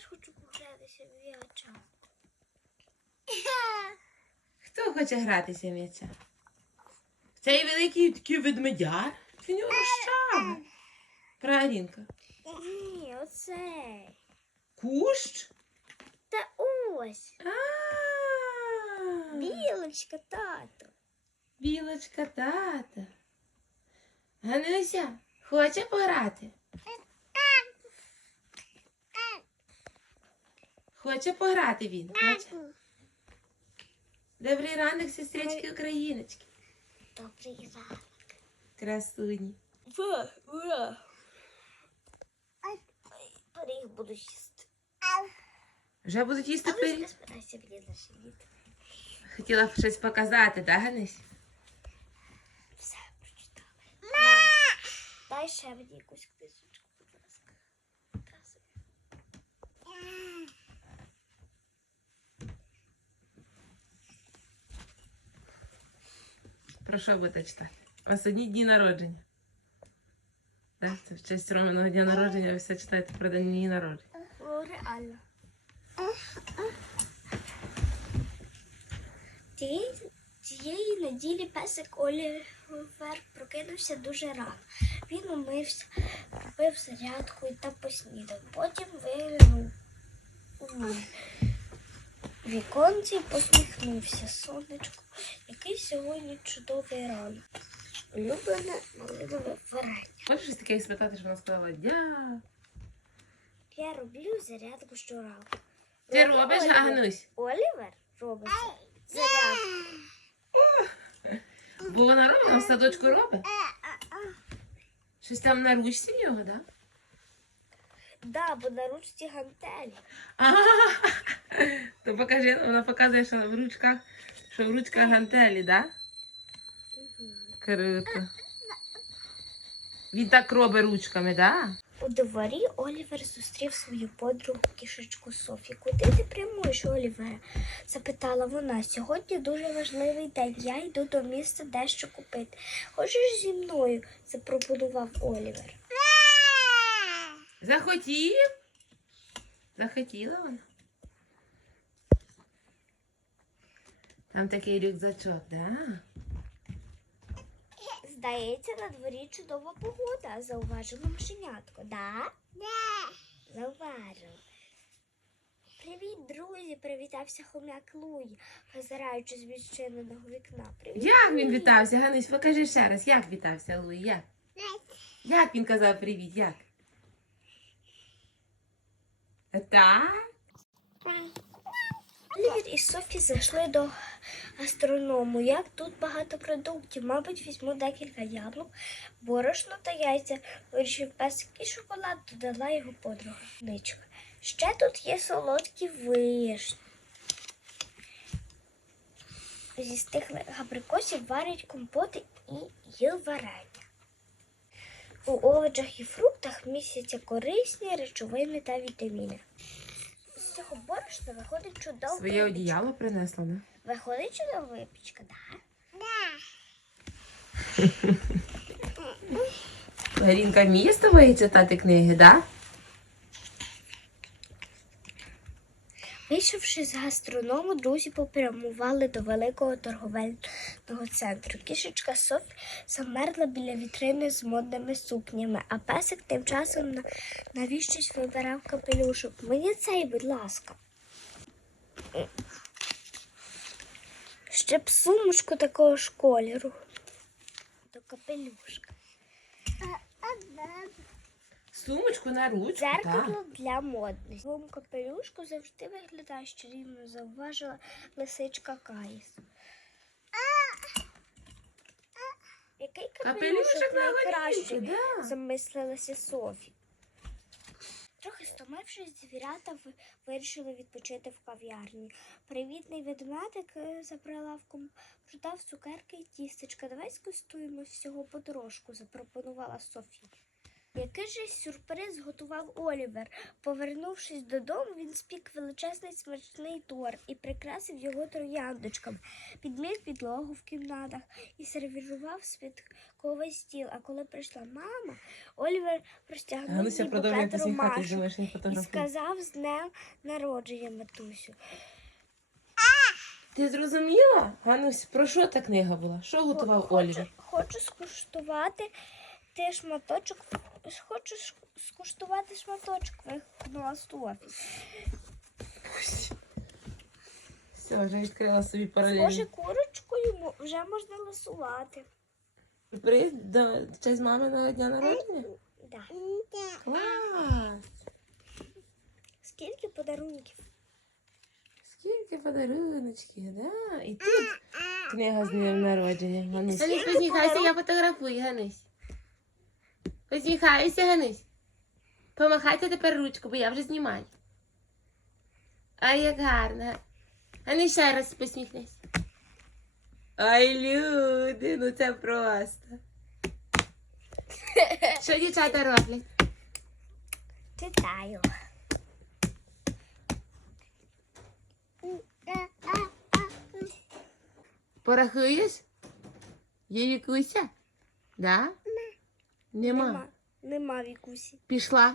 теж хочу погратися в м'яча. Хто хоче гратися в м'яча? Цей великий такий ведмедяр. Він його розчавив. Правінка. Ні, оцей. Кущ? Та ось. А. Білочка, тато. Білочка тата. Гануся, хоче пограти? Хоче пограти він? Хоче? Добрий ранок, сестрички україночки. Добрий ранок. Красуні. Пиріг буду їсти. Вже будуть їсти пиріг? Хотіла б щось показати, так, Ганусь? Все прочитала. Дай ще мені якусь книжечку, будь ласка. Показуй. Про що будете читати? У вас одні дні народження. Так, це в честь Роминого дня народження, ви все читаєте про дні народження. О, реально. Цієї, неділі песик Олівер прокинувся дуже рано. Він умився, купив зарядку та поснідав. Потім виглянув у віконці посміхнувся сонечку. Який сьогодні чудовий ранок. Улюблене малинове варення. Хочеш щось таке спитати, що вона сказала дя. Я роблю зарядку щоранку. Ти робиш, Олівер- Ганусь? Олівер робить зарядку. Бо вона робить, вона в садочку робить. Щось там на ручці в нього, так? Да, бо на ручці гантелі. А, то покажи, вона показує, що в ручках, що в ручках гантелі, так? Круто. Він так робить ручками, так? У дворі Олівер зустрів свою подругу кішечку Софі. Куди ти прямуєш, Олівера? запитала вона. Сьогодні дуже важливий день. Я йду до міста дещо купити. Хочеш зі мною? запропонував Олівер. Захотів? Захотіла вона. Там такий рюкзачок, да? Здається, на дворі чудова погода, зауважило мишенятко. Да? Да. Зауважив. Привіт, друзі! Привітався хомяк Луї, озираючи з відчиненого вікна. Привіт. Як він вітався? Ганусь, покажи ще раз, як вітався Луї, як? Як він казав привіт, як? Так? Олівер і Софі зайшли до гастроному. Як тут багато продуктів. Мабуть, візьму декілька яблук, борошно та яйця. Вирішив песик і шоколад додала його подруга. Ничка. Ще тут є солодкі вишні. Зі стиглих абрикосів варять компоти і їл варення. У овочах і фруктах містяться корисні речовини та вітаміни. З цього борошна виходить чудова Своє випічка. одіяло принесла, не? Виходить чудова випічка, так? Гарінка вміє з тобою читати книги, да? Вийшовши з гастроному, друзі попрямували до великого торговельного центру. Кішечка Софі замерла біля вітрини з модними сукнями, а песик тим часом на- навіщось вибирав капелюшок. Мені цей, будь ласка. Ще б сумочку такого ж кольору. До капелюшка. Сумочку на ручку. Дзеркало для модних. Твоєму капелюшку завжди виглядає чарівно, зауважила лисичка Каїс. Який капелюшок Капелюшок на найкращий? да. замислилася Софі. Трохи стомившись, звірята вирішили відпочити в кав'ярні. Привітний ведмедик е, за прилавком продав цукерки і тістечка. Давай скуштуємо всього потрошку, запропонувала Софія. Який же сюрприз готував Олівер? Повернувшись додому, він спік величезний смачний торт і прикрасив його трояндочками, підміг підлогу в кімнатах і сервірував святковий стіл. А коли прийшла мама, Олівер простягнув їй букет ромашок і сказав з днем народження матусю. Ти зрозуміла? Ганусь, про що та книга була? Що готував Олівер? Хочу скуштувати ти шматочок. Хочу скуштувати шматочок вихнула Софі. Все, вже відкрила собі паралельно. курочкою мо- вже можна ласувати. Сюрприз до в честь маминого дня народження? Да. Клас! Скільки подарунків? Скільки подаруночків, да? І тут книга з днем народження. Ганусь, посміхайся, я фотографую, Ганусь. Посміхайся, Ганусь. Помахайте тепер ручку, бо я вже знімаю. Ай, як гарно. А ще раз посміхнись. Ай, люди, ну це просто. Що дівчата роблять? Читаю. Порахуєш? Є вікуся? Да? Нема. Нема. Нема вікусі. Пішла.